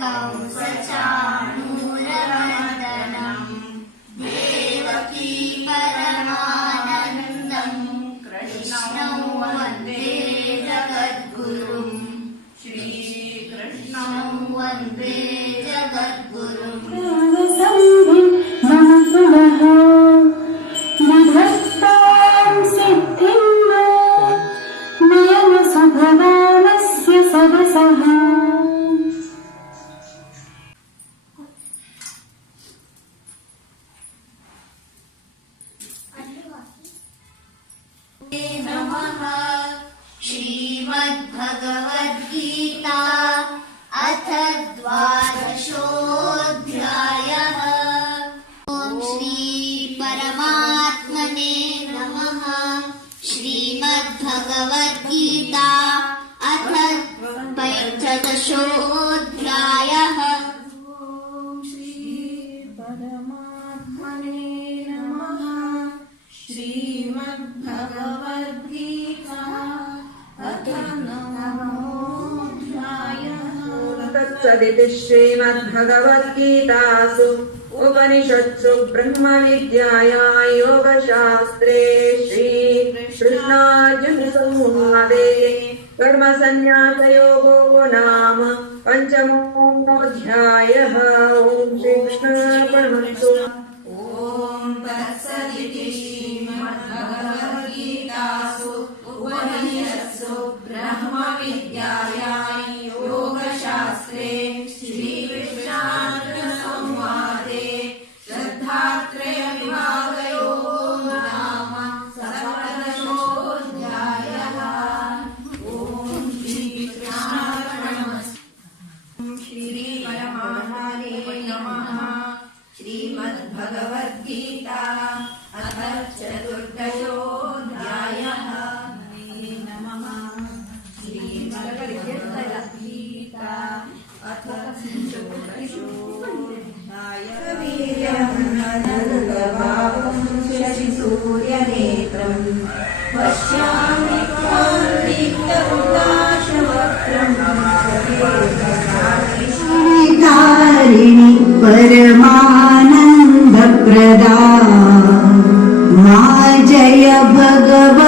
कंसचाणूरमर्दनं देवकी परमानन्दं कृष्णं वन्दे जगद्गुरुं श्रीकृष्णं वन्दे जगद्गुरुं नमः। श्रीमद्भगवद्गीता अथ द्वादशोऽध्यायः। ॐ श्री परमात्मने नमः। श्रीमद्भगवद्गीता अथ पञ्चदशोऽध्यायः। तत्सदिति श्रीमद्भगवद्गीतासु उपनिषत्सु ब्रह्मविद्यायां योगशास्त्रे श्रीकृष्णार्जुनसंवादे कर्मसन्न्यासयोगो नाम पञ्चमोऽध्यायः। ॐ श्रीकृष्णार्पणमस्तु। ॐ तत्सदिति श्रीमद्भगवद्गीतासु उपनिषत्सु ब्रह्मविद्यायां योगशास्त्रे श्रीकृष्णार्जुनसंवादे श्रद्धात्रयविभागयोगो नाम सप्तदशोऽध्यायः। ॐ श्रीकृष्णार्पणमस्तु। श्रीपरमात्मने नमः। श्रीमद्भगवद्गीता अथ चतुर्दशोऽध्यायः। नमः। श्रीमद्भगवद्गीता अथ वीर्यं शशिसूर्यनेत्रं पश्यामि त्वां दीप्तहुताशवक्त्रं श्रीधारिणि परमानन्दप्रदा मा जय भगवती